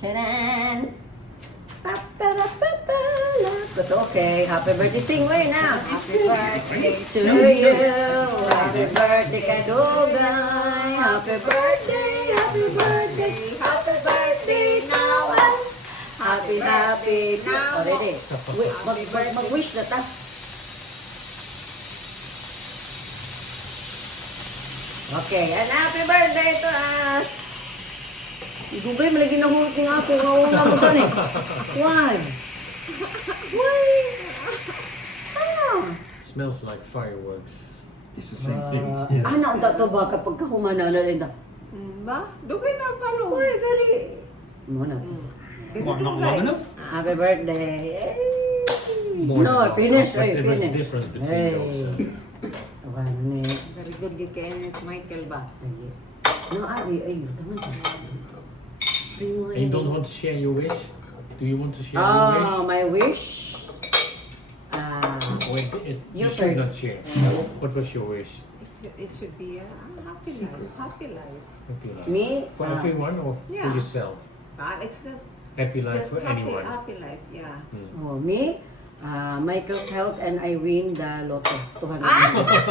Charan! Okay, happy birthday. Sing way now. Happy birthday to you. Happy birthday, Kadugay. Happy birthday, happy birthday, happy birthday now. Happy now. Already. Mag-wish na ta. Okay, and happy birthday to us. Igugay, malagi nahulog ng ako. Ngauna mo doon eh. Why? Why? Smells like fireworks. It's the same thing. Ano ang dato ba kapag kahumana na rin ta? Ba? Dugay na palo. Why, very... Muna to. What, not long enough? Happy birthday. Hey. More No, than finish. that, but Ay, there was a finish. difference between Hey. those. Ano eh. Very good gid kay Michael ba? Ay. No, Adi. Ay, taman ka. And you don't want to share your wish? Do you want to share your wish? My wish. Or You you should first. not share. What was your wish? It should be a happy life. Happy life. Happy life. Me? For everyone or for Yeah. yourself? It's just Happy life for happy, anyone. happy life. Yeah. Oh, me? Michael's health and I win the lotto. 200 Ah! million.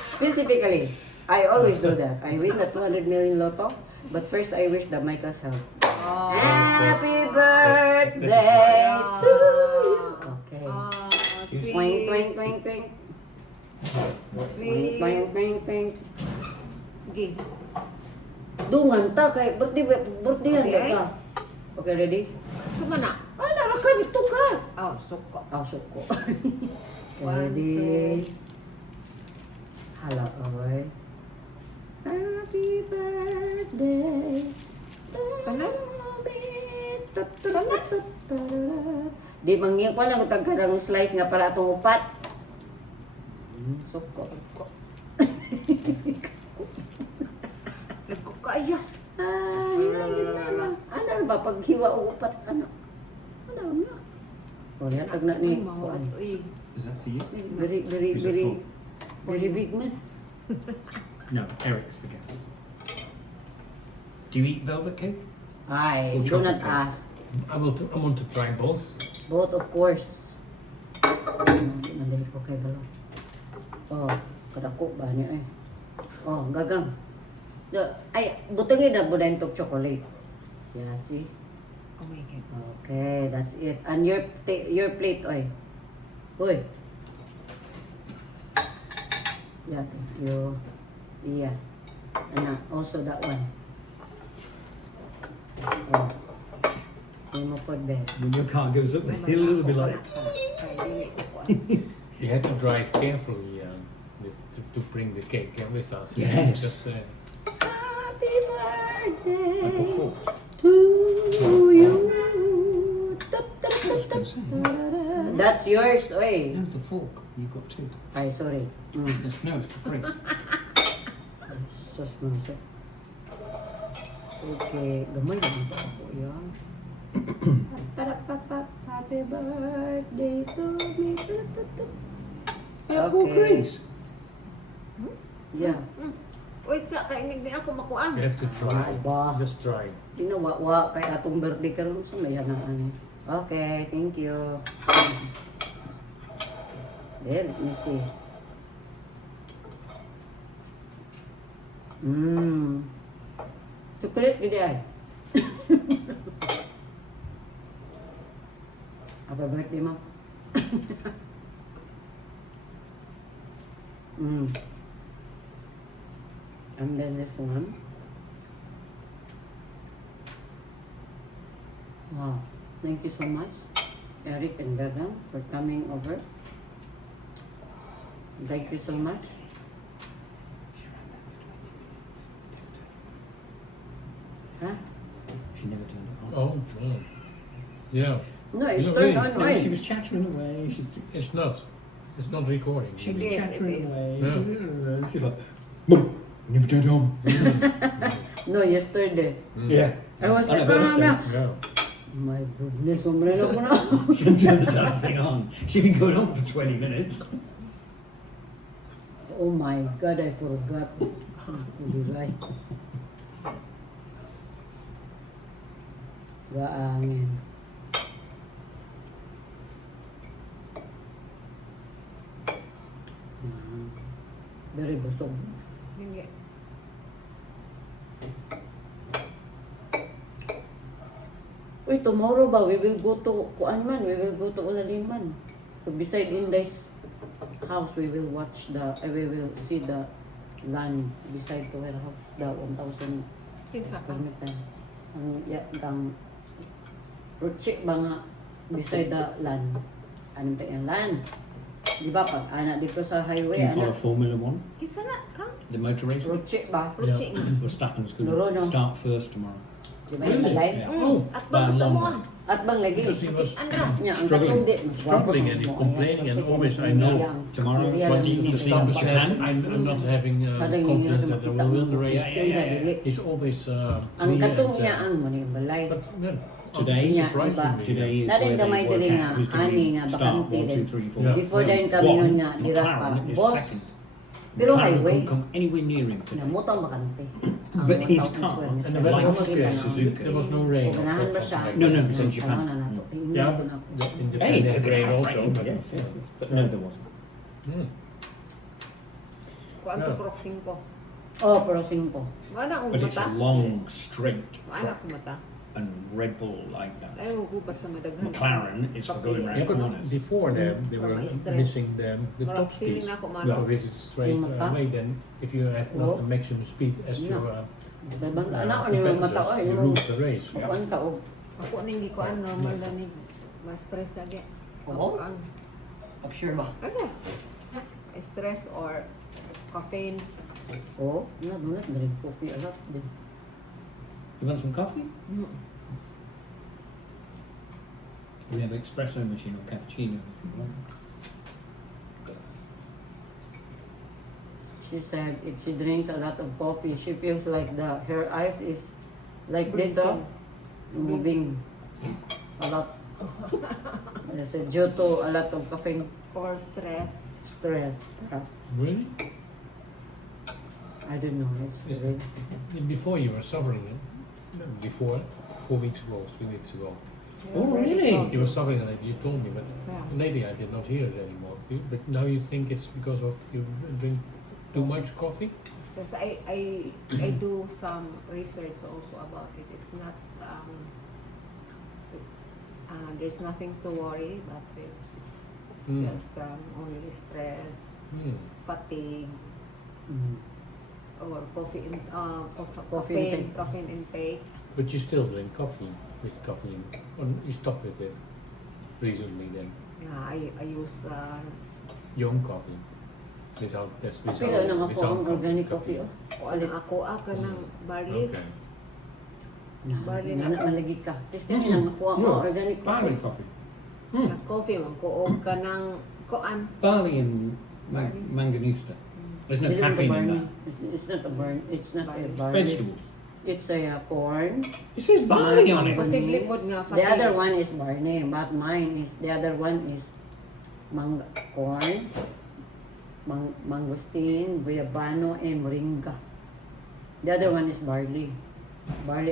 Specifically, I always do that. I win the 200 million lotto, but first I wish the Michael's health. Oh. Happy that's birthday nice. to you. Okay. Sweet. Twing, twing, twing, twing. Twing, Sweet. twing, twing, twing. Okay. Dungan ta kay birthday yan Okay. ka. Okay, ready? Sumana. Ala, ka dito ka. Oh, suko. Oh, suko. One, Ready? two. Hala, okay. Happy birthday. Tanan? Di mangyang pa lang tagkarang slice nga para atong upat. Suko. Nagkukaya. Ano ba pag hiwa o upat? Ano? Ano na? O yan, tag na ni. kuan. Uy. Is that for you? Very, very, Is it very, full? very big man. No, Eric's the guest. Do you eat velvet cake? Ay, Or do not chocolate cake? ask. I want to try both. Both, of course. Nandiyan ko kay Balo. Oh, kadako ba niya eh. Oh, gagang. Ay, butangin na budayin tog chocolate. Yeah, see? Oh my God. Okay, that's it. And your plate, oy. Uy. Yeah, thank you. Yeah. And also that one. Oh. Yung mo pod be. When your car goes up the hill, it'll be like... You had to drive carefully to bring the cake with us. Yes. Just, Happy I put birthday forks. to you. I was gonna say. That's yours, oy. No, the fork. You've got two. Ay, sorry. No, it's for Chris. Sus, masa. Okay, gamay lang ba ako yan? Happy birthday to me. Yeah, poor Chris. Yeah. Wait, sa kainig din ako makuan. you have to try. Ba? Just try. Tinawa kay atong birthday karon sa mayanaan. Okay, thank you. There, let me see. Chocolate gede ay. Happy birthday, ma. And then this one. Wow. Thank you so much, Eric and Gagang, for coming over. Thank you so much. Huh? She never turned it on. Oh, wow. Yeah. No, it's No, turned really? on. No, Why? she was chattering away. It's not. It's not recording. She was It is, chattering it is. away. Yeah. She's like, Mum, never turned it on. No, yesterday. Yeah. I was I like, know, oh, but- no. Yeah. My goodness, umbrella ko na. She didn't turn the damn thing on. She'd been going on for 20 minutes. Oh my God, I forgot. You're right. Gaangin. Very busog. Hindi. Uy, tomorrow ba, we will go to, kuan man, we will go to Ulaliman. So beside Inday's house, we will watch we will see the land beside to her house, the 1,000 Kinsa ka? square meter. Ang Ruchi ba nga, beside the land. Anong pa yung land? Di ba pag anak dito sa Do highway, you follow anak? Formula One? Kinsa na ka? The motor racing? Ruchi ba? Ruchi. Verstappen's going Loro, no? to start first tomorrow. Di ba yung balay? Yeah. Oh, At ba gusto mo? At bang lagi? because he was Ano? Nya, ang struggling, katong di, mas gwapo struggling to and mo, complaining ayan, and kapag always, yan, I know, yang- tomorrow, iriyan what ang do you mga think Stop of says, Japan? I'm not having Kadang confidence niya that they makita will win the mo, race. siya na dili. He's always Ang clear katong and, iya ang mo ni balay. but yeah, Today? Niya, surprisingly, Today is Na rin where they gamay work dili nga, out who's going ani to nga, start bakante 1, 2, din. 3, 4. Yeah. Before dahil kami One, yun nga, dira pa, McLaren is boss. second. Pero McLaren highway, couldn't come anywhere near him today. namutang bakante. Ang But his 1,000 car, square meter. and the weather Like was Makita na. Suzuki. there was no rain. O, ganahan ba siya? Something like No, that. no, it's in Japan. Ano na nato? Tingnan Yeah, ko but na. in Japan Hey, they have rain have also. rain, But, yes, yes. But no, there wasn't. Hmm. Kuan to Yeah. Proc 5. Oh, pero 5. Wala akong But it's mata. a long, straight Wala track. akong mata. And Red Bull like that. Ayaw ko ba sa madaghan. McLaren is for going Yeah, round but corners. before they were Mga stress. missing the Parang top feeling speed. na ako Yeah. mata. So if it's straight Mata. away, then if you have Oh. not the maximum speed as Yeah. your Banta na ako ni mga mata ko. competitors, you Yung lose the race. kuan ka o. Ako ning di ko normal na ni mas stress lagi. Oo? Ang Sure ba? ano? Stress or caffeine. Oo. Na, doon na. Drink coffee a lot din. You want some coffee? We have espresso machine or cappuccino. She said if she drinks a lot of coffee, she feels like her eyes is like this, moving a lot. She said due to a lot of caffeine Or stress. stress. Perhaps. Really? I don't know. It's really. Before you were suffering it. Before, 4 weeks ago, 3 weeks ago. Oh, really? You were suffering it, you told me, but Yeah. lately I did not hear it anymore. But now you think it's because of you drink too much coffee? Stress. I do some research also about it. It's not there's nothing to worry about it. It's just only stress, fatigue, or intake. caffeine intake. But you still drink coffee with caffeine. Or you stopped with it recently then. Yeah, I use Young coffee. That's Pila nang ako ang organic coffee. Oh. ano ako ng barley. Okay. Barley Na na malagi ka. Testing nang nakuha mo organic Barley coffee. coffee. na coffee man kuog ka ng kuan. Barley and manganese. There's no Dili man caffeine in barley. that. It's not a burn. It's not a Barley. barley. Vegetables. It's a corn. It says barley on it. Posible pod nga The other one is barley, but mine is the other one is corn, mangosteen, guyabano, and moringa. The other one is barley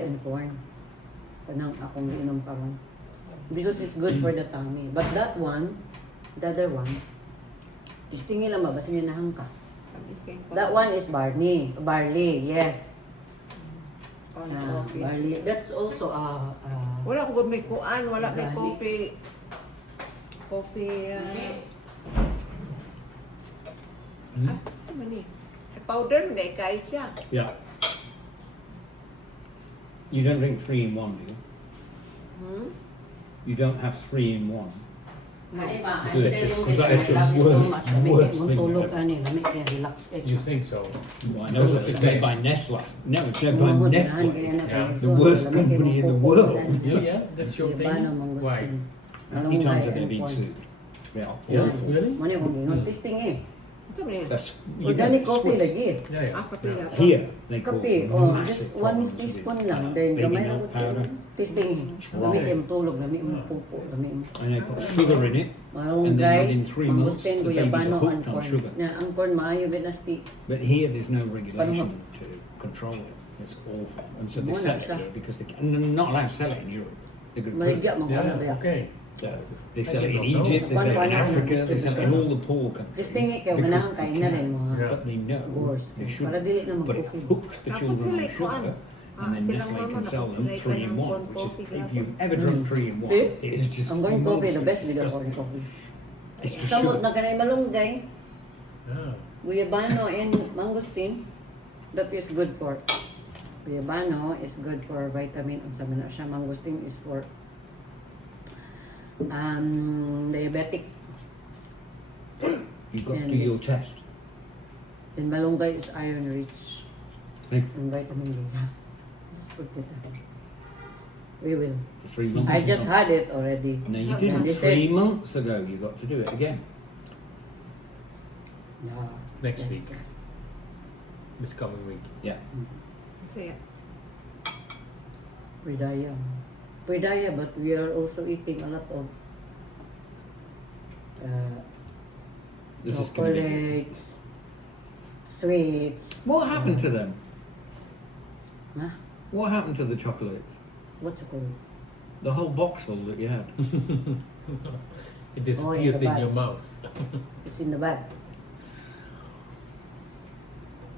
and corn. Kanang akong inom karon. Because it's good for the tummy. But that one, the other one, istingi lang ba basta nahang ka. That one is barley, yes. coffee. Barley. That's also Wala ko may kuan, wala may Organic. coffee. Coffee sa mani. Powder na kay siya. Yeah. You don't drink 3 in 1, do you? You don't have 3 in 1. Kaya ba, I'm Because selling that this is and I love it the so worst- much. Lamig worst mong thing tulog ever. ani, lamig kaya relax eh. You think so? Well, I know Because that of it's the made by taste. Nestle. No, it's made Mga by ganahan, Nestle. kaya na Yeah. kaya The so, worst lamig kaya company in the mong world. pupulan. Yeah, that's your Di ba opinion. namang gusto Why? yun? How many Anong times why have they and been why? sued? They are Yeah, awful. really? Mani akong gingon, testing eh. Sa mani. That's, you Organic get coffee Swiss. lagi. Yeah, yeah. Kape yeah. na. Here, they cause Kape, oh, massive just one problems teaspoon with, lang. Then baby gamay milk lang powder. testing. Lamig kayong tulog, lamig mong pupo, lamig mong And they put sugar in it. Marong And then guy, within 3 months, mangustin, the babies are guyabano, hooked and on corn. sugar. Na, ang corn maayo, binasti. But here, there's no regulation Paano? to control it. It's awful. And so they Muna sell it siya. here because they can, not allowed to sell it in Europe. They're good Maligya custard. mo Yeah, ko. okay. So they sell I it in did not know. Egypt, they sell it in One Africa, banana they sell it in all the poor countries. Just tingi kayo, because ganahan they kain na rin can. mo. Yeah. But they know Course. they Para shouldn't. dili na But it mag-coffee. hooks the Tapos children sila on ikuan. sugar, and then silang Nestle mama can sell dapat them sila 3 in ikan 1, ng which coffee is, if lahat. you've ever drunk 3 in 1, See? it is just Ang going coffee, the best video disgusting. for coffee. It's just Samot sugar. na kanay malunggay, Ah. guyabano and mangosteen. That is good for. Guyabano is good for vitamin. Unsa man na siya, mangosteen is for diabetic. You've got to And do your this- test. And malunggay is iron rich Hey. and vitamin D. Let's put it down. We will. 3 months I just ago. had it already. No, you And didn't. they 3 said, months ago, you got to do it again. no, Next yes, week. yes. This coming week. Yeah. So yeah. Predaya. Predaya, but we are also eating a lot of This is convenient. chocolates, sweets. What happened to them? Huh? What happened to the chocolates? What chocolate? The whole box full that you had. It disappears the in bag. your mouth. It's in the bag.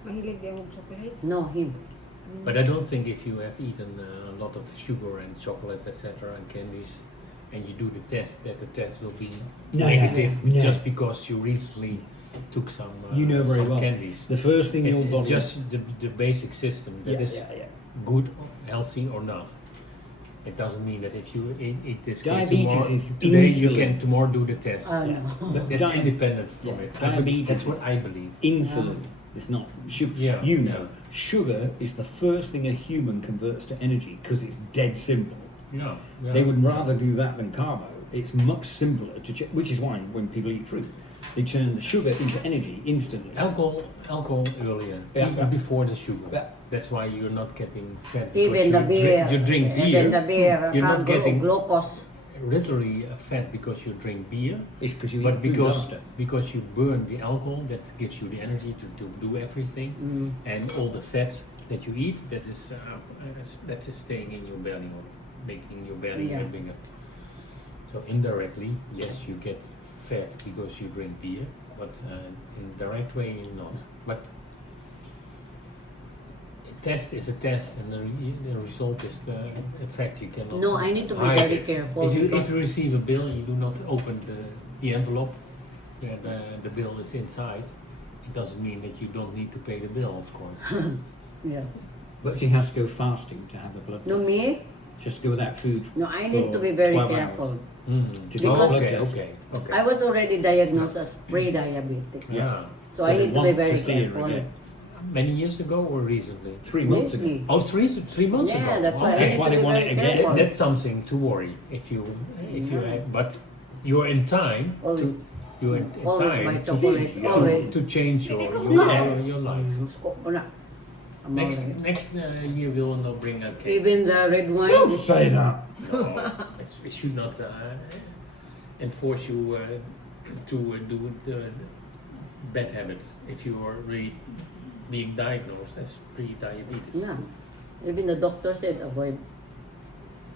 Mahilig din yung chocolates. No, him. But I don't think if you have eaten a lot of sugar and chocolates, etc., and candies, and you do the test, that the test will be No, negative no. just because you recently took some, You know very some well. candies. The first thing It's, your it's body... just the basic system that is good, healthy or not. It doesn't mean that if you eat this cake Diabetes tomorrow, is today you insulin. can tomorrow do the test. Yeah. No. That's Di- independent from yeah, it. diabetes That's is- what I believe. Insulin. It's not sugar. Yeah, You yeah. know, sugar is the first thing a human converts to energy because it's dead simple. Yeah, yeah. They would rather do that than carbo. It's much simpler to which is why when people eat fruit, they turn the sugar into energy instantly. Alcohol earlier, Yeah. even before the sugar. Yeah. That's why you're not getting fat. Even because the beer. You drink beer. Even the beer. You're not getting glucose. literally fat because you drink beer, It's because you but eat food because after. because you burn the alcohol that gives you the energy to do everything, and all the fat that you eat that is staying in your belly or making your belly Yeah. bigger. So indirectly, yes, you get fat because you drink beer, but in direct way not. But a test is a test, and the result is the effect. You cannot. No, I need to be hide very it. careful If you because- receive a bill, you do not open the envelope where the bill is inside. It doesn't mean that you don't need to pay the bill, of course. Yeah. But she has to go fasting to have a blood No, test. me? Just go without food. No, I need for to be very 12 careful. hours. Mm-hmm. To do a Because- blood Okay, test. okay. I was already diagnosed as pre-diabetic. Yeah. So I they need to be want very see her careful. again. Many years ago or recently? 3 months ago. Lately. Oh, 3 months Yeah, ago. that's why I Okay. That's need why to they be want very it again. careful. That's something to worry if you Yeah. but you're in time Always- you're in always time buy to, chocolate, to, always. to change your Yeah. your life. Wala. I'm Next already- next year we will not bring a cake. Even the red wine. Don't say that. No, it should not enforce you to do the bad habits if you are really being diagnosed as pre-diabetes. Yeah. Even the doctor said avoid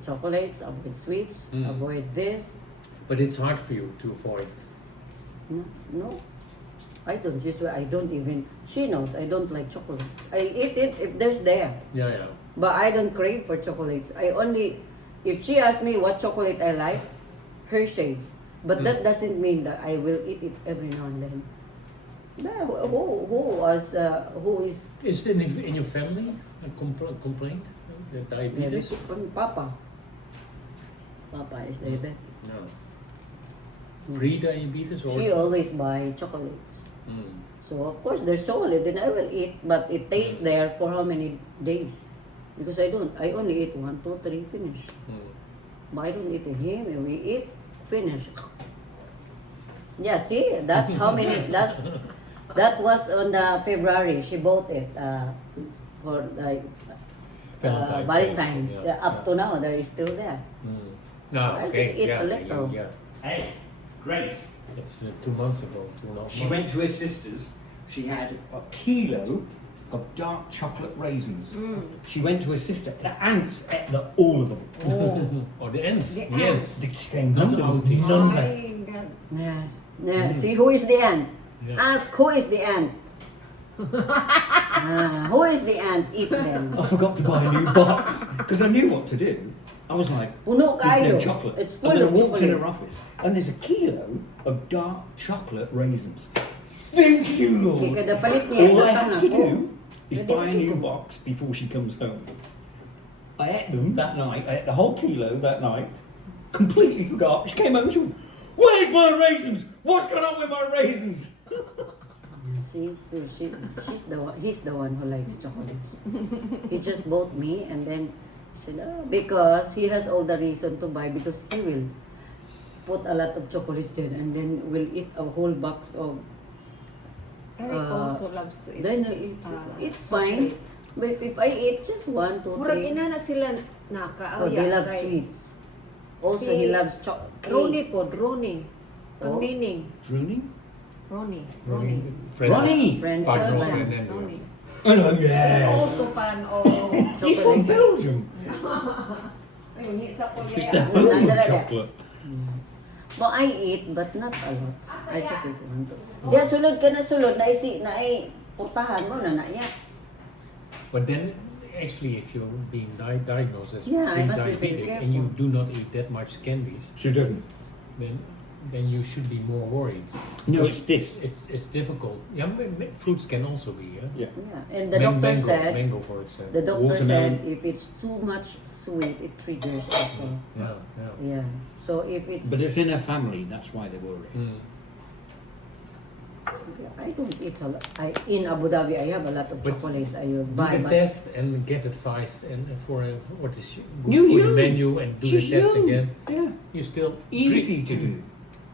chocolates, avoid sweets, Mm. avoid this. But it's hard for you to avoid. No, no. I don't. I don't even. She knows I don't like chocolate. I eat it if there's there, Yeah, yeah. but I don't crave for chocolates. I only, if she asks me what chocolate I like, Hershey's. But that doesn't mean that I will eat it every now and then. No, who is Is it in your family a complaint? The diabetes? diabetic? Papa. Papa is diabetic. No. Pre-diabetes or? She always buy chocolates. Mm. So of course they're solid and I will eat, but it tastes there for how many days? Because I only eat 1, 2, 3, finish. Mm. But I don't eat him and we eat, finish. Yeah, see, that's how many, that was on the February, she bought it for like Valentine's. Yeah, Up to now, there is still there. Mm. No, I okay. just eat yeah, a little. Yeah, Hey, Grace. it's 2 months ago, 2.5 months. She went to her sister's. She had a kilo of dark chocolate raisins. She went to her sister. The ants ate all of them. Or the ends. The The ends. They came Not home, there was aunties. none My left. God. Yeah. Yeah. See, who is the ant? Yeah. Ask who is the ant. Who is the ant? Eat them. I forgot to buy a new box because I knew what to do. I was like, Puno there's kayo. no chocolate. It's full and then of I walked in her chocolates. office and there's a kilo of dark chocolate raisins. Thank you, Lord. Okay, kada palit niya. All I Ito have na. to do is Pwede buy a ka new dito. box before she comes home. I ate them that night. I ate the whole kilo that night. Completely forgot. She came home and she went, "Where's my raisins? What's going on with my raisins?" See, so she's the one. He's the one who likes chocolates. He just bought me, and then said, because he has all the reason to buy, because he will put a lot of chocolates there, and then will eat a whole box of. Eric also loves to eat. Then it's fine. chocolates. But if I eat just 1, 2, Murag 3, ina na sila oh, nakaawya. they love kay sweets. Also, Si he loves chocolate. Ronnie po, Ronnie. Oh. Ang nining. Rooney? Ronnie. Ronnie! Friends Partner of husband. Fernando. Ronnie. Oh no, He's yeah. also fan of He's from Chocolate. Belgium. Ayun, sa It's the Korea. home of Nandala. chocolate. But I eat, but not a lot. I just eat 1, 2. Diya, sulod ka na sulod. Na ay putahan mo na niya. But then, actually, if you're being diagnosed as Yeah, I must be very pre-diabetic and you careful. do not eat that much candies, She doesn't. then you should be more worried. No, Because it's this. It's difficult. Yeah, fruits can also be. Yeah. Yeah. And the doctor said, mango for example. the doctor Watermelon. said if it's too much sweet, it triggers also. Yeah, yeah. Yeah. So if it's, But it's in her family, that's why they worry. Mm. I don't eat a lot. In Abu Dhabi, I have a lot of But chocolates I You would buy. can But test and get advice and for what is good You for your young. menu and do She's the test young. again. Yeah. You still Easy to do.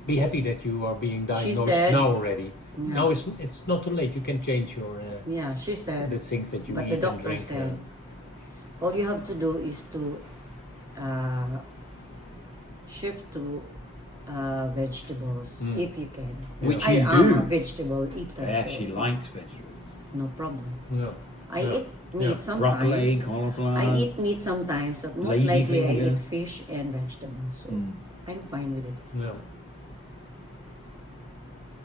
Be happy that you are being diagnosed said- now already. Yeah. Now it's not too late. You can change your yeah, she said. the things that you But eat the and doctor drink. said, all you have to do is to shift to vegetables Mm. if you can. Which I you am do. a vegetable eater. Yeah, so she it's liked vegetables. No problem. Yeah. I Yeah. eat meat Yeah. sometimes. Broccoli, cauliflower. I eat meat sometimes, but most Lady likely I finger. eat fish and vegetables. So Mm. I'm fine with it. Yeah.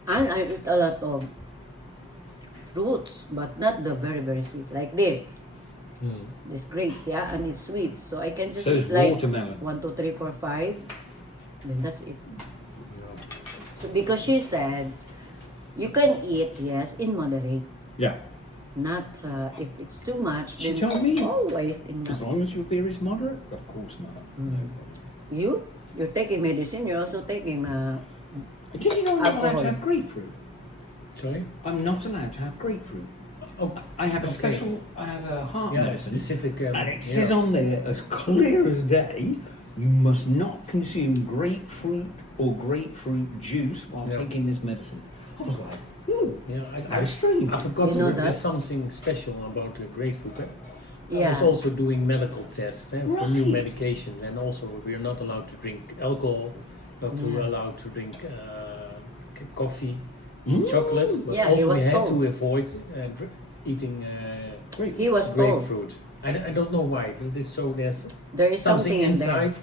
And I eat a lot of fruits, but not the very, very sweet. Like this. Mm. This grapes, yeah, and it's sweet. So I can just So eat it's like watermelon. 1, 2, 3, 4, 5. Then that's it. Yeah. So because she said, you can eat, yes, in moderate. Yeah. Not if it's too much. She then told me. always in As long as your beer is moderate, of course not. Mm. You're taking medicine. You're also taking Did you know I'm not allowed Alcohol. to have grapefruit? Sorry. I'm not allowed to have grapefruit. Oh, I have a Okay. special, I have a heart yeah, medicine. specific. And it says on there, as clear as day, you must not consume grapefruit or grapefruit juice while Yeah. taking this medicine. I was like, Yeah, how strange. I forgot You to know there's that? something special about the grapefruit. I Yeah. was also doing medical tests for new Right. medications, and also we are not allowed to drink alcohol, not to Yeah. allowed to drink coffee, Mm. chocolate. But Yeah, he also was we had told. to avoid eating He was told. grapefruit. I don't know why, but there's there is something in there. inside.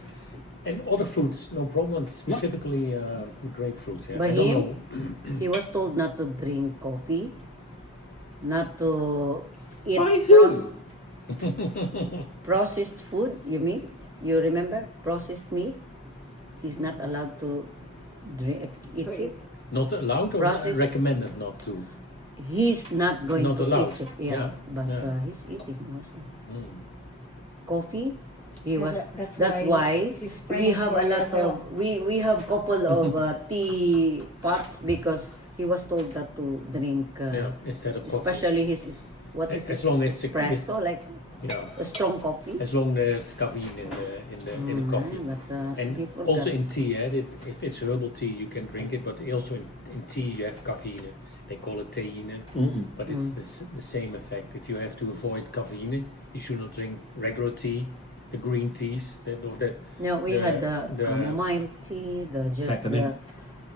And other fruits, no problem. Specifically, grapefruit. Yeah. But I don't him? know. He was told not to drink coffee, not to eat By who? processed food. You mean? You remember processed meat? He's not allowed to drink, eat To it. Not allowed or Processed- recommended not to. He's not going Not to allowed. eat it. Yeah, Yeah, but yeah. he's eating also. Mm. Coffee. He Yeah, was. that's That's why why she's we praying have for a lot your health. of we have couple of tea pots because he was told not to drink. Yeah, instead of coffee. Especially his what is As it? long as Espresso, like yeah, a strong coffee. as long there's caffeine in the coffee. But, And he forgot. also in tea, if it's herbal tea, you can drink it. But also in tea, you have caffeine. They call it theine, Mm-mm. but it's the same effect. If you have to avoid caffeine, you should not drink regular tea, the green teas. No, we the- had the the- chamomile tea, the just the Peppermint.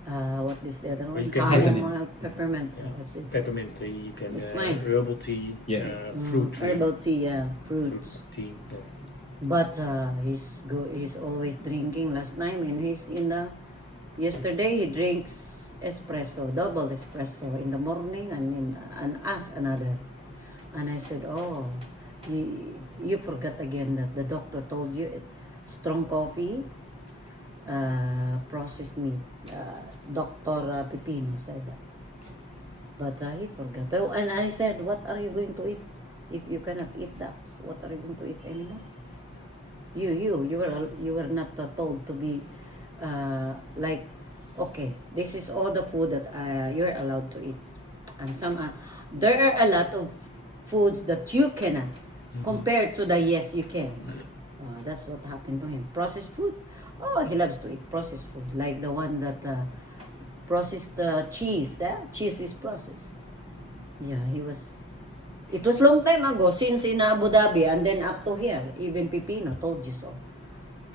What is the other one? You can have Chamomile, peppermint. Yeah, that's it. Peppermint tea, you can It's fine. herbal tea, Yeah. fruit tea. Herbal tea, yeah, fruits. Tea. No. But he's always drinking. Last time, and he's in the yesterday he drinks espresso, double espresso in the morning, and us another. And I said, oh, you forgot again that the doctor told you strong coffee, processed meat. Dr. Pipin said that. But he forgot. Oh, and I said, what are you going to eat? If you cannot eat that, what are you going to eat anymore? You were not told to be like, okay, this is all the food that you're allowed to eat. And there are a lot of foods that you cannot compared to the yes you can. That's what happened to him. Processed food. Oh, he loves to eat processed food, like the one that processed cheese. That cheese is processed. Yeah, it was long time ago, since in Abu Dhabi and then up to here. Even Pipino told you so.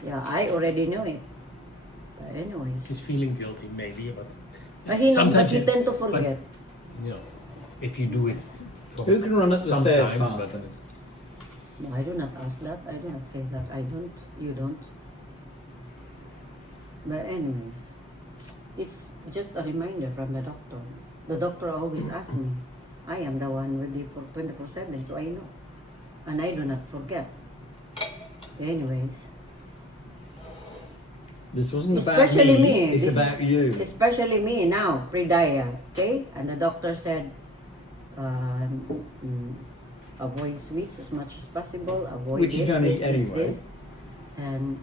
Yeah, I already knew it. But anyways, He's feeling guilty, maybe, but but he tend to forget. you know, if you do it, Who can run up the stairs sometimes, faster? No, I do not ask that. I do not say that. I don't. You don't. But anyways, it's just a reminder from the doctor. The doctor always asks me. I am the one with you for 24/7, so I know. And I do not forget. Anyways, This wasn't especially about me. It's This about is- you. Especially me now, pre-diet, okay? And the doctor said, avoid sweets as much as possible. Avoid Which you this, don't this, eat anyway. this. And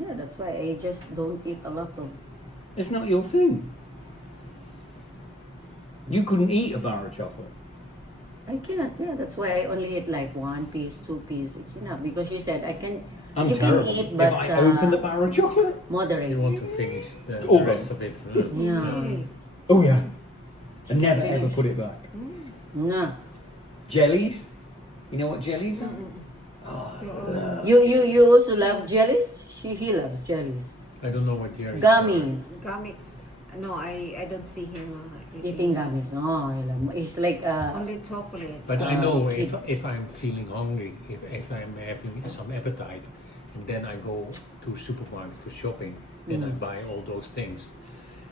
yeah, that's why I just don't eat a lot of. It's not your food. You couldn't eat a bar of chocolate. I cannot. Yeah, that's why I only eat like 1 piece, 2 piece. It's enough because she said I can. I'm you terrible. can eat, but if I open the bar of chocolate, moderate. you want to finish the Oh, rest of it. Yeah. oh yeah, and never Finish. ever put it back. No. Jellies, you know what jellies are? You also love jellies? He loves jellies. I don't know what Jerry. Gummies. Gummy. No, I don't see him Eating gummies. Oh, I love. It's like only chocolates. But I know kid. if I'm feeling hungry, if I'm having some appetite, and then I go to supermarket for shopping, then I buy all those things.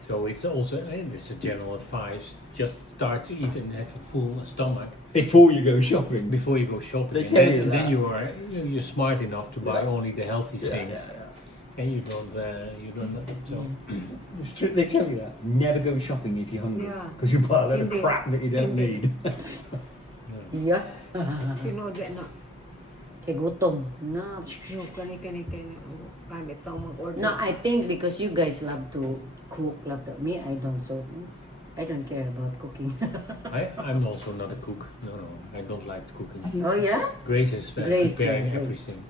So it's also, it's a general advice, just start to eat and have a full stomach Before you go shopping. before you go shopping. They And tell then, you and then that. you're smart enough to buy Yeah. only the healthy things, and you don't so. It's true, they tell you that. Never go shopping if you're hungry. Yeah. Because you buy a lot of Indeed. crap that you don't Indeed. need. yeah. You know that na. Kay gutom. No. No, kani ito mag-order. No, I think because you guys love to cook, love to. Me, I don't. So I don't care about cooking. I'm also not a cook. No, I don't like cooking. Oh yeah. Grace is Grace, preparing yeah, Grace. everything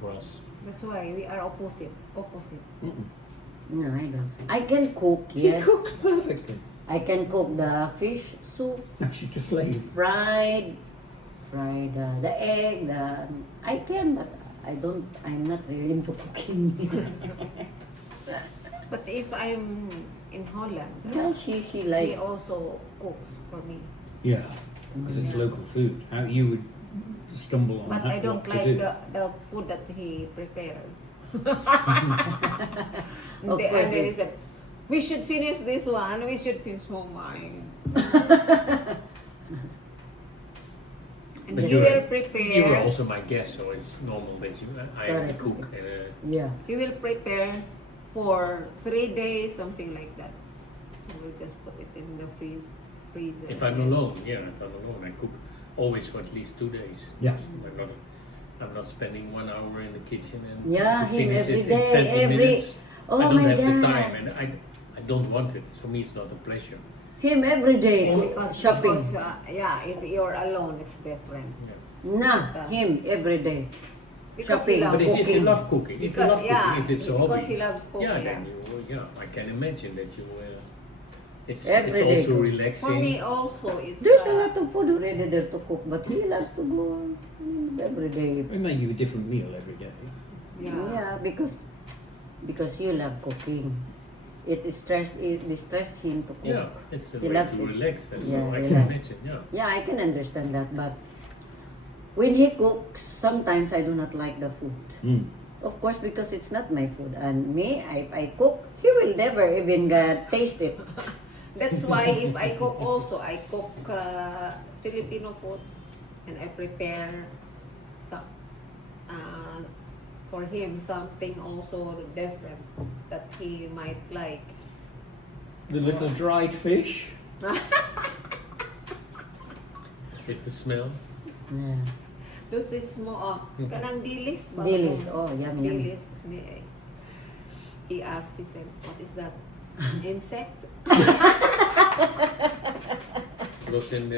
for us. That's why we are opposite. No, I don't. I can cook. He Yes. cooks perfectly. I can cook the fish soup, No, she's just lazy. fried the egg. I can, but I don't. I'm not really into cooking. But if I'm in Holland, Yeah, she he likes. also cooks for me. Yeah, because it's local food. How you would stumble on But that, I don't what to like do. the food that he prepared. Of And course, then he it's- said, we should finish this one. We should finish mine. And But he you will were prepare. also my guest, so it's normal that I am the Correct. cook. Yeah. He will prepare for 3 days, something like that. He will just put it in the freezer. If I'm alone, I cook always for at least 2 days. Yeah. I'm not spending 1 hour in the kitchen and Yeah, to him finish every it day, in 20 minutes. Oh I don't my have the God. time, and I don't want it. For me, it's not a pleasure. Him every day shopping. Because, if you're alone, it's different. Nah, him every day. Because Shopping. he But loves if you Cooking. love cooking, if you Because, love cooking, if it's a hobby, because he loves cooking. yeah, then I can imagine that you. It's Every day also cook. relaxing. For me also, it's... There's a lot of food already there to cook, but he loves to go every day. We make you a different meal every day. Yeah. Yeah, because you love cooking. it distress him to cook. Yeah, it's a He way loves to it. relax. And Yeah, I can relax. imagine. Yeah. Yeah, I can understand that, but when he cooks, sometimes I do not like the food. Mm. Of course, because it's not my food, and me, if I cook, he will never even taste it. That's why if I cook also, I cook Filipino food and I prepare some for him something also different that he might like. The little dried fish. With the smell. Yeah. This is more kanang dilis ba? Dilis, oh, yummy, yummy. Dilis. He asked, he said, what is that? Insect? It was in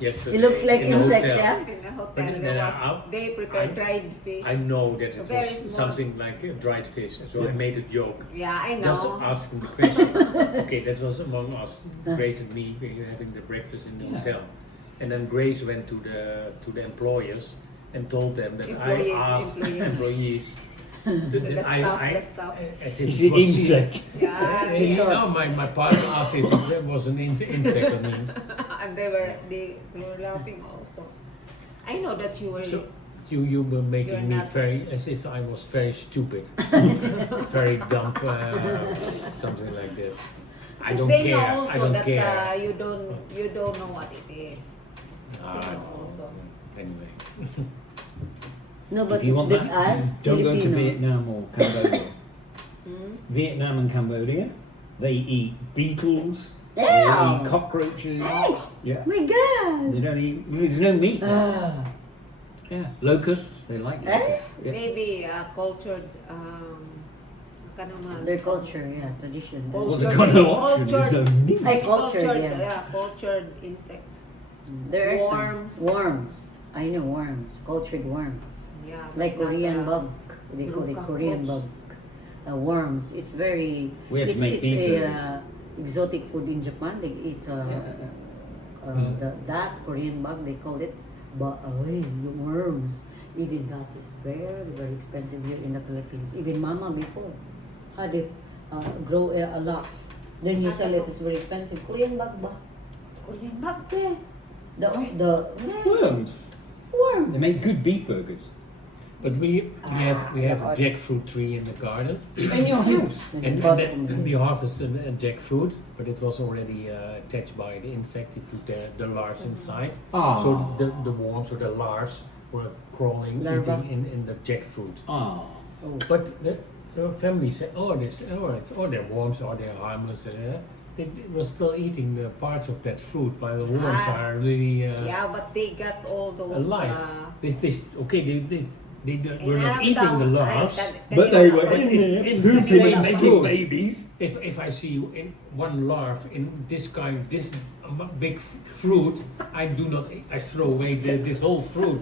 yesterday. It looks like in the insect, hotel. yeah? In the hotel, But then there I- was, they prepare dried fish. I know that it Very was small. something like dried fish, so I made a joke. Yeah, I Just know. asking the question. Okay, that was among us, Grace and me, we were having the breakfast in the Yeah. hotel, and then Grace went to the employers and told them that I Employees, asked employees. that The staff. as if It's it an was insect. Yeah, No, my partner asked if it was an insect. I mean, and they were laughing also. I know that you were. so you were making You're me not- very as if I was very stupid, very dumb, something like that. I Because don't they care. know also I don't that care. you don't know what it is. Ah, They know also. anyway. No, but If you want with that, us, don't go to Filipinos, Vietnam or Cambodia. Hmm? Vietnam and Cambodia, they eat beetles, they Yeah. eat cockroaches. Hey! Yeah. My God! They don't eat, there's no meat. Ah. Yeah. Locusts, they like locusts. Yeah. Maybe cultured. Kanang Their culture, yeah, tradition. Well, Culture. they're gonna watch there's no meat. Ay, culture, yeah. Cultured insects. There are Worms. some worms. I know worms, cultured worms. Yeah. Like not, Korean bug. They call it Ruka Korean cockroach. bug. Worms. It's very. We have to it's make it's beef a burgers. exotic food in Japan. They eat that Korean bug. They call it worms. Even that is very expensive here in the Philippines. Even Mama before had it grow a lot. Then you sell it. It's very expensive. Korean bug ba? Korean bug ba? The Worms. worms. They make good beef burgers. But we have a jackfruit tree in the garden, In your house. and then we harvested a jackfruit, but it was already attached by the insect. It put the larvae inside, Ah. so the worms or the larvae were crawling, Larva. eating in the jackfruit. Ah. Oh. But the family said, they're worms, they're harmless. They were still eating the parts of that fruit, while the worms Ah. are really Yeah, but they got all those. alive. They were not Inarap eating the daw. larvae. Ay, But they were But in it's there insects pooping in and the making fruit. babies. If I see in one larva in this big fruit, I do not. I throw away this whole fruit.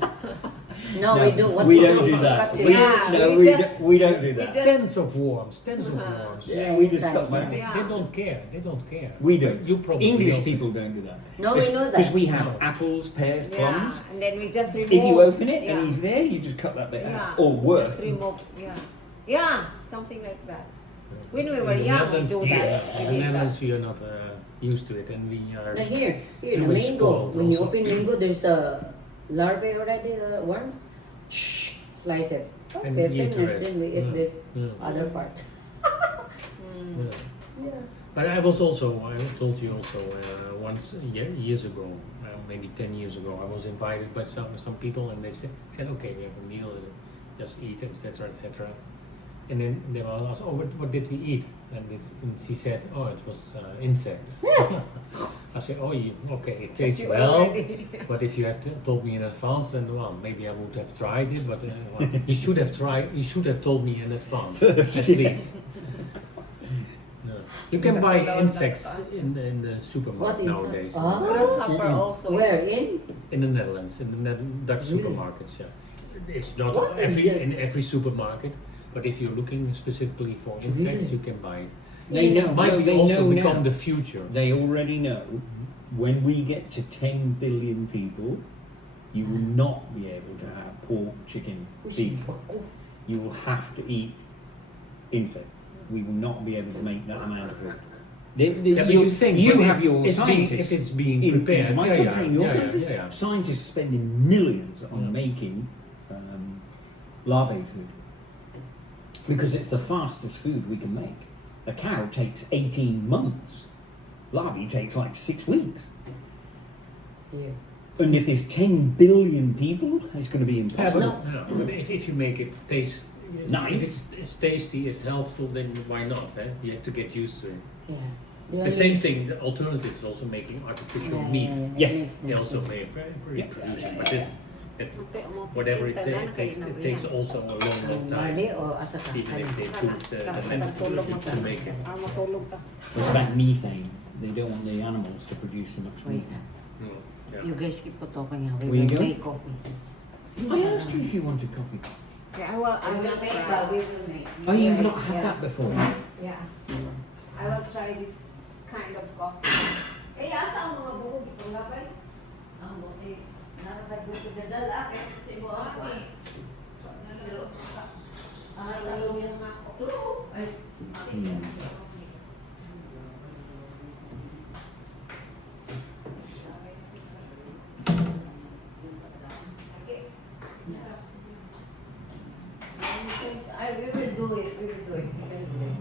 No, we do. What we we don't do do is that. cut it. We, Yeah, no, we we, just- we don't do we that. just- Tens of worms. Tens of worms. Yeah, we just inside, cut my They, Yeah. they don't care. They don't care. We don't. You probably English also- people don't do that. No, we know that. Because we have No. apples, pears, Yeah, plums. and then we just remove. If you open it yeah. and he's there, you just cut that bit Yeah, out. Or worse. Just remove. Yeah, something like that. When we were In the young, we Netherlands, do yeah, that. in We the did that. Netherlands, you're not used to it, and we are. Now here, the And we're mango. spoiled When you also. open mango, there's a larvae already, worms. Slice it. And Okay, eat the finished. rest. Then we eat Yeah. this Yeah. other part. Mm. Yeah. Yeah. But I told you also once years ago, maybe 10 years ago, I was invited by some people, and they said okay, we have a meal, just eat, etc., etc. And then they were asked, what did we eat? And she said, it was insects. I said, okay, it tastes You well, already- but if you had told me in advance, then maybe I would have tried it. But you should have tried. You should have told me in advance, at least. No. You can That's buy allowed insects that in the supermarket What is nowadays. that? Ah. Grasshopper Mm-mm. also. Where in? In the Netherlands, in the Dutch Really? supermarkets, yeah. It's not What is it? in every supermarket, but if you're looking specifically for insects, Really? you can buy it. They Yeah. know. Might no, be they also know become now. the future. They already know when we get to 10 billion people, you will not be able to have pork, chicken, beef. You will have to eat insects. we will not be able to make that amount of food. Yeah, but you're saying, you but have your it's being- scientists. if it's being in prepared, my yeah, country, yeah, in your yeah, country, yeah, yeah. scientists spending millions on Yeah. making larvae food because it's the fastest food we can make. A cow takes 18 months. Larvae takes like 6 weeks. Yeah. And if there's 10 billion people, it's going to be Yeah, impossible. but if you make it taste, Nice. if it's tasty, it's healthful, then why not? Eh? You have to get used to it. Yeah. The same thing, the alternative is also making artificial meat. Yes. They also may reproduce it, but it's whatever it takes. It takes also a long time, Mali o asa ka? even if they put the lamp to make it. Matulog ka. It's about methane. They don't want the animals to produce so much Wait. methane. Yeah. You guys keep talking. We Where you will going? make coffee. I asked you if you wanted coffee. Yeah, well, I will try. We will make. Oh, you've not had Yeah. that before? Yeah. I will try this kind of coffee. Eh, asa ang mga buhog itong labay? Ang buti. Nakapagod ko dadala. Kaya sa mo ako eh. Pero, ang salong yung mga kuturo. Ay, we will do it. We will do it. We will do this.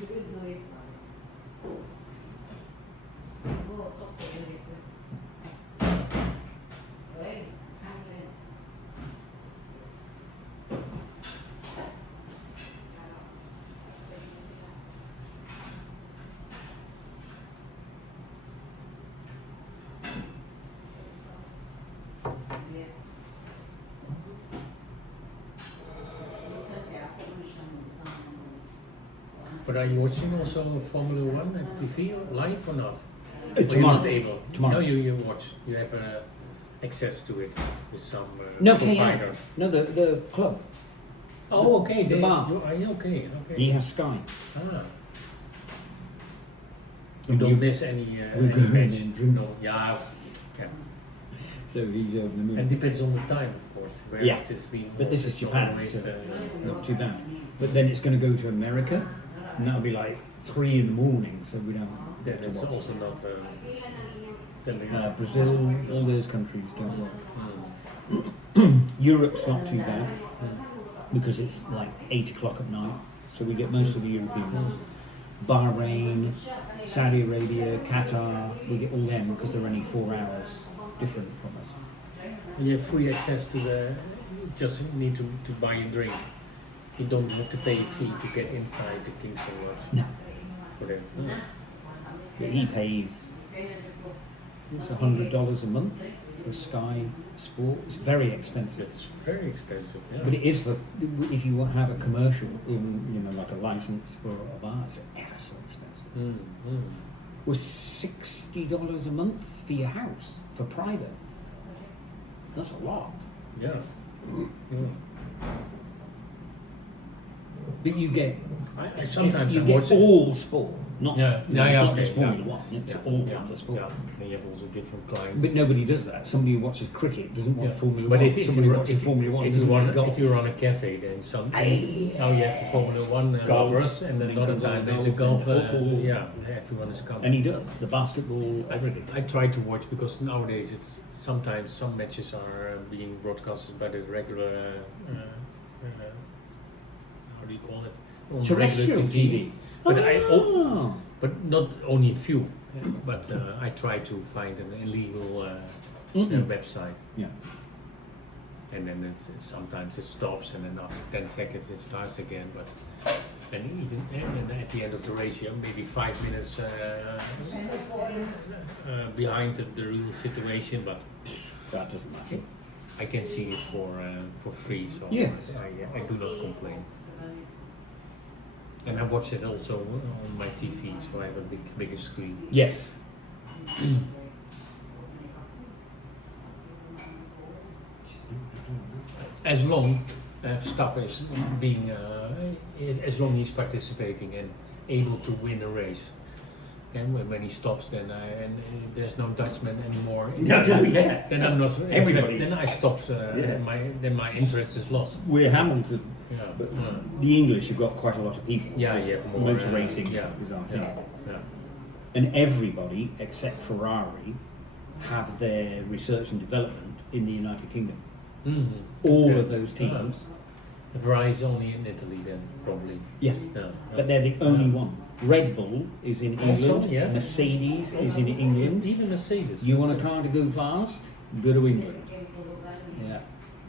We will do it. Go, talk to Eric. Right? But are you watching also Formula One at TV live or not? Or Tomorrow. You're not able. Tomorrow. No, you watch. You have access to it with some No, provider. No, the club. Oh, okay. The bar. Are you okay? Okay. He has Sky. Ah. You don't miss any match. No. Yeah. Yeah. So he's over the moon. And depends on the time, of course. Where Yeah. it is being But this is watched. It's Japan, always, so not too bad. But then it's going to go to America, and that'll be like 3 in the morning, so we don't then get to it's watch. also not. Then Brazil, all those countries don't work. mm. Europe's not too bad because it's like 8 o'clock at night, so we get most of the European ones. Bahrain, Saudi Arabia, Qatar, we get all them because they're only 4 hours different from us. You have free access to the. You just need to buy a drink. You don't have to pay a fee to get inside the King's Awards. No. For that. No. He pays, it's $100 a month for Sky Sport. It's very expensive. It's very expensive. Yeah. But it is for, if you want to have a commercial, like a license for a bar, it's ever so expensive. Mm, mm. It was $60 a month for your house, for private. That's a lot. Yeah. Mm. But you get, I sometimes you I get watch it. all sport, not, Yeah, it's yeah, not okay, just Formula yeah. One, it's Yeah, all yeah, the sport. yeah. And you have also different clients. But nobody does that. Somebody who watches cricket doesn't want Yeah. Formula But One. if Somebody you who watches Formula One if you doesn't want run golf. if you run a cafe, then some now you have the Formula One Golf, lovers, and then another comes on time the the golf golf. and football. Yeah, everyone is coming. And he does, the basketball, everything. I try to watch because nowadays it's sometimes some matches are being broadcasted by the regular. How do you call it? On Terrestrial regular TV. But Oh. but not only few. But I try to find an illegal website, Yeah. and then sometimes it stops, and then after 10 seconds it starts again. But and even and at the end of the race, you're maybe 5 minutes behind the real situation, but That doesn't matter. I can see it for free, so Yes. I do not complain. And I watch it also on my TV, so I have a bigger screen. Yes. as long Verstappen is being, as long he's participating and able to win a race. And when he stops, then there's no Dutchman anymore. Yeah. Then I'm not Everybody. interested. Then I stops. Then my interest is lost. We're Hamilton, Yeah. but the English have got quite a lot of people. Yeah, because yeah, more, motor racing yeah, is our thing. yeah. And everybody except Ferrari have their research and development in the United Kingdom. All of those teams. Ferrari is only in Italy then, probably. Yes, Yeah. but they're the only one. Red Bull is in Also, England. yeah. Mercedes is in England. Even Mercedes. You want a car to go fast? Go to England. Yeah.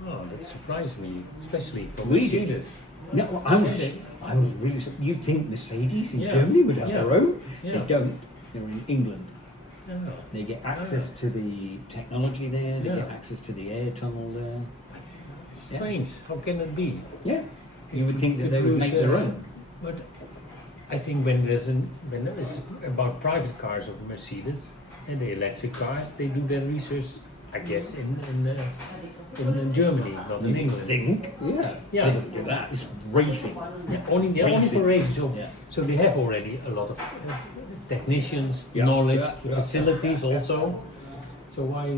Oh, that surprised me, especially for We did. Mercedes. No, I was really. You'd think Mercedes in Yeah. Germany would have Yeah. their own. Yeah. They don't. They're in England. Yeah. They get access to the technology there. They Yeah. get access to the air tunnel there. Strange. How can it be? Yeah. You would think that To they would cruise, make their own. But I think when it's about private cars of Mercedes and the electric cars, they do their research, I guess, in Germany, not in England. Think? Yeah. Yeah. They don't do that. It's racing. Yeah, only for races. So, Yeah. so they have already a lot of technicians, Yeah, knowledge, yeah, facilities also. So why?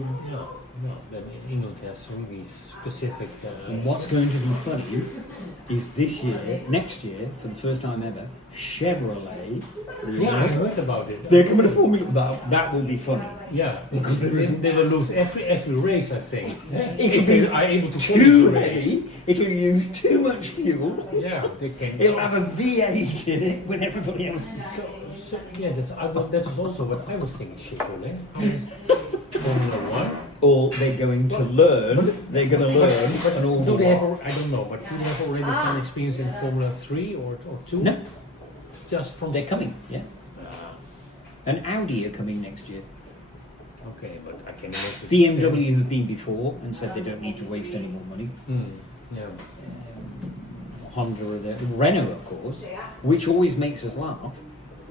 Then England has really specific. And what's going to be funny is this year, next year, for the first time ever, Chevrolet. I heard about it. They're coming to Formula. That will be funny. Yeah, Because there isn't- they will lose every race, I think. It'll If they be are able to too finish the race. heavy. It'll use too much fuel. Yeah, they can. It'll have a V8 in it when everybody else is. That's also what I was thinking. Chevrolet, Formula One. Or they're going to learn. They're going to learn an awful Do they have? lot. I don't know, but do they have already some experience in Formula 3 or 2? No, Just from. they're coming. Yeah, Ah, and Audi are coming next year. okay, but I can imagine. BMW have been before and said they don't need to waste any more money. Yeah. Honda are there. Renault, of course, which always makes us laugh.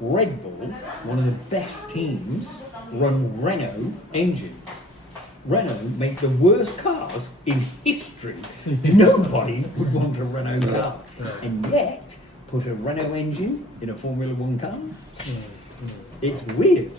Red Bull, one of the best teams, run Renault engines. Renault make the worst cars in history. Nobody would want a Renault car. And yet, put a Renault engine in a Formula One car. It's weird.